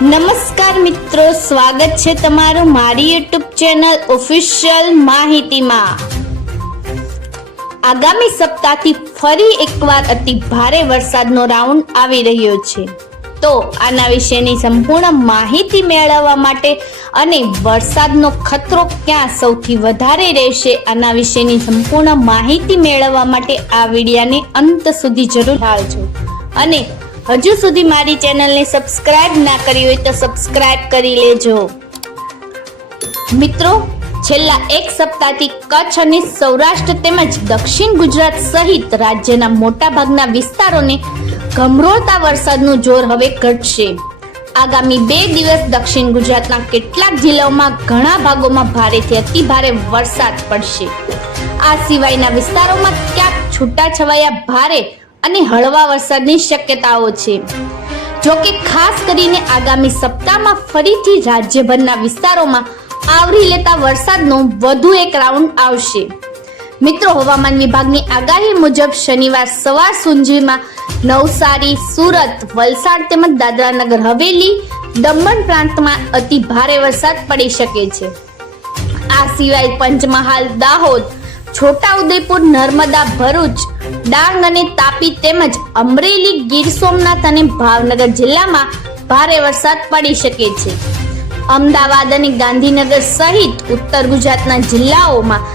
નમસ્કાર મિત્રો, સ્વાગત છે તમારું મારી યુટ્યુબ ચેનલ ઓફિશિયલ માહિતીમાં. આગામી સપ્તાહથી ફરી એકવાર અતિ ભારે વરસાદનો રાઉન્ડ આવી રહ્યો છે. તો આના વિશેની સંપૂર્ણ માહિતી મેળવવા માટે અને વરસાદનો ખતરો ક્યાં સૌથી વધારે રહેશે આના વિશેની સંપૂર્ણ માહિતી મેળવવા માટે આ વિડિયાને અંત સુધી જરૂર હાલજો અને હજુ સુધી મારી ચેનલને સબસ્ક્રાઇબ ના કરી હોય તો સબસ્ક્રાઇબ કરી લેજો. મિત્રો, છેલ્લા એક સપ્તાહથી કચ્છ અને સૌરાષ્ટ્ર તેમજ દક્ષિણ ગુજરાત સહિત રાજ્યના મોટા ભાગના વિસ્તારોને ગમરોળતા વરસાદનું જોર હવે ઘટશે. આગામી બે દિવસ દક્ષિણ ગુજરાતના કેટલાક જિલ્લાઓમાં ઘણા ભાગોમાં ભારેથી અતિ ભારે વરસાદ પડશે. આ સિવાયના વિસ્તારોમાં ક્યાંક છૂટાછવાયા ભારે અને હળવા વરસાદની શક્યતાઓ છે. જોકે ખાસ કરીને આગામી સપ્તાહમાં ફરીથી રાજ્યભરના વિસ્તારોમાં આવરી લેતા વરસાદનો વધુ એક રાઉન્ડ આવશે. મિત્રો, હવામાન વિભાગની આગાહી મુજબ શનિવાર સવાર સુધીમાં નવસારી, સુરત, વલસાડ તેમજ દાદરા નગર હવેલી, દમણ પ્રાંતમાં અતિ ભારે વરસાદ પડી શકે છે. આ સિવાય પંચમહાલ, દાહોદ, છોટાઉદેપુર, નર્મદા, ભરૂચ ડાંગ અને તાપી તેમજ અમરેલી ગીર સોમનાથ અને ભાવનગર જિલ્લામાં ભારે વરસાદ પડી શકે છે. અમદાવાદ અને ગાંધીનગર સહિત ઉત્તર ગુજરાતના જિલ્લાઓમાં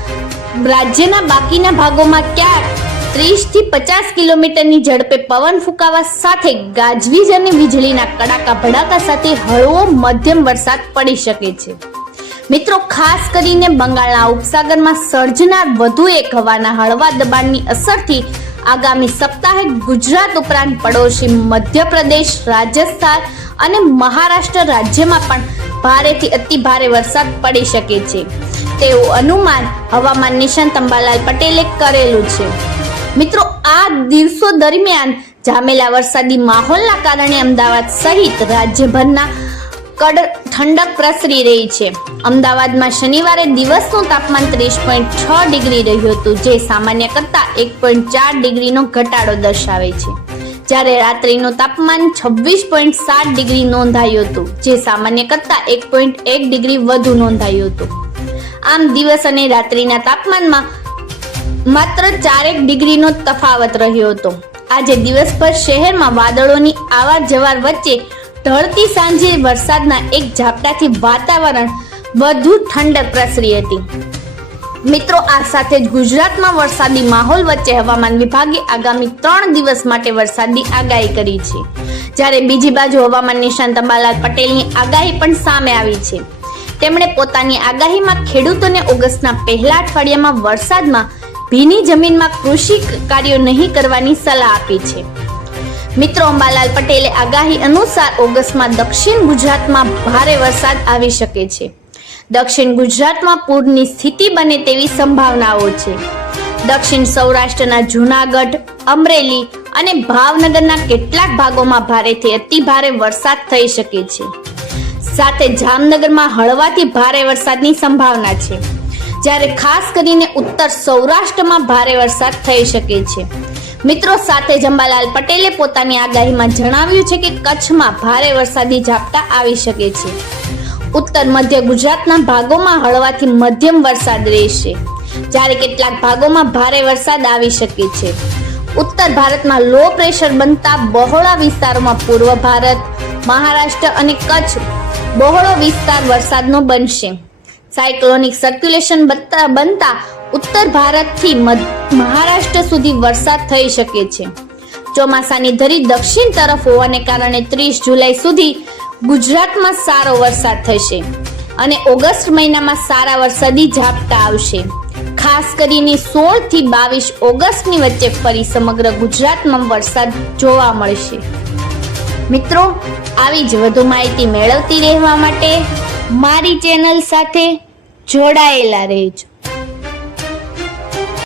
રાજ્યના બાકીના ભાગોમાં ક્યાંક ત્રીસથી પચાસ કિલોમીટરની ઝડપે પવન ફૂંકાવા સાથે ગાજવીજ અને વીજળીના કડાકા ભડાકા સાથે હળવો મધ્યમ વરસાદ પડી શકે છે. મિત્રો, ખાસ કરીને બંગાળના ઉપસાગરમાં સર્જનાર વધુ એક હવાના હળવા દબાણની અસરથી આગામી સપ્તાહે ગુજરાત ઉપરાંત પડોશી મધ્યપ્રદેશ, રાજસ્થાન અને મહારાષ્ટ્ર રાજ્યમાં પણ ભારેથી અતિ ભારે વરસાદ પડી શકે છે. તેવું અનુમાન હવામાન નિષ્ણાંત અંબાલાલ પટેલે કરેલું છે. મિત્રો, આ દિવસો દરમિયાન જામેલા વરસાદી માહોલના કારણે અમદાવાદ સહિત રાજ્યભરના કડ ઠંડક પ્રસરી રહી છે. અમદાવાદમાં શનિવારે દિવસનું તાપમાન ત્રીસ પોઈન્ટ છ ડિગ્રી રહ્યું હતું, જે સામાન્ય કરતાં એક પોઈન્ટ ચાર ડિગ્રીનો ઘટાડો દર્શાવે છે. જ્યારે રાત્રિનું તાપમાન છવ્વીસ પોઈન્ટ સાત ડિગ્રી નોંધાયું હતું, જે સામાન્ય કરતાં એક પોઈન્ટ એક ડિગ્રી વધુ નોંધાયું હતું. આમ દિવસ અને રાત્રિના તાપમાનમાં માત્ર ચારેક ડિગ્રીનો તફાવત રહ્યો હતો. આજે દિવસભર શહેરમાં વાદળોની આવાર જવાર વચ્ચે ઢળતી સાંજે વરસાદના એક ઝાપટાથી વાતાવરણ વધુ ઠંડક પ્રસરી હતી. મિત્રો, આ સાથે જ ગુજરાતમાં વરસાદી માહોલ વચ્ચે હવામાન વિભાગે આગામી ત્રણ દિવસ માટે વરસાદની આગાહી કરી છે. જ્યારે બીજી બાજુ હવામાન નિષ્ણાંત અંબાલાલ પટેલની આગાહી પણ સામે આવી છે. તેમણે પોતાની આગાહીમાં ખેડૂતોને ઓગસ્ટના પહેલા અઠવાડિયામાં વરસાદમાં ભીની જમીનમાં કૃષિ કાર્યો નહીં કરવાની સલાહ આપી છે. મિત્રો, અંબાલાલ પટેલે આગાહી અનુસાર ઓગસ્ટમાં દક્ષિણ ગુજરાતમાં ભારે વરસાદ આવી શકે છે. દક્ષિણ ગુજરાતમાં પૂરની સ્થિતિ બને તેવી સંભાવનાઓ છે. દક્ષિણ સૌરાષ્ટ્રના જૂનાગઢ, અમરેલી અને ભાવનગરના કેટલાક ભાગોમાં ભારેથી અતિ ભારે વરસાદ થઈ શકે છે. સાથે જામનગરમાં હળવાથી ભારે વરસાદની સંભાવના છે. જ્યારે ખાસ કરીને ઉત્તર સૌરાષ્ટ્રમાં ભારે વરસાદ થઈ શકે છે. મિત્રો, સાથે જંબાલાલ પટેલે પોતાની આગાહીમાં જણાવ્યું છે કે કચ્છમાં ભારે વરસાદી ઝાપટા આવી શકે છે. ઉત્તર મધ્ય ગુજરાતના ભાગોમાં હળવાથી મધ્યમ વરસાદ રહેશે. જ્યારે કેટલાક ભાગોમાં ભારે વરસાદ આવી શકે છે. ઉત્તર ભારતમાં લો પ્રેશર બનતા બહોળા વિસ્તારોમાં પૂર્વ ભારત, મહારાષ્ટ્ર અને કચ્છ બહોળો વિસ્તાર વરસાદનો બનશે. સાયક્લોનિક સર્ક્યુલેશન બનતા ઉત્તર ભારતથી મહારાષ્ટ્ર સુધી વરસાદ થઈ શકે છે. ચોમાસાની ધરી દક્ષિણ તરફ હોવાને કારણે ત્રીસ જુલાઈ સુધી ગુજરાતમાં સારો વરસાદ થશે અને ઓગસ્ટ મહિનામાં સારા વરસાદી ઝાપટા આવશે. ખાસ કરીને સોળથી બાવીસ ઓગસ્ટની વચ્ચે ફરી સમગ્ર ગુજરાતમાં વરસાદ જોવા મળશે. મિત્રો, આવી જ વધુ માહિતી મેળવતી રહેવા માટે મારી ચેનલ સાથે જોડાયેલા રહેજો.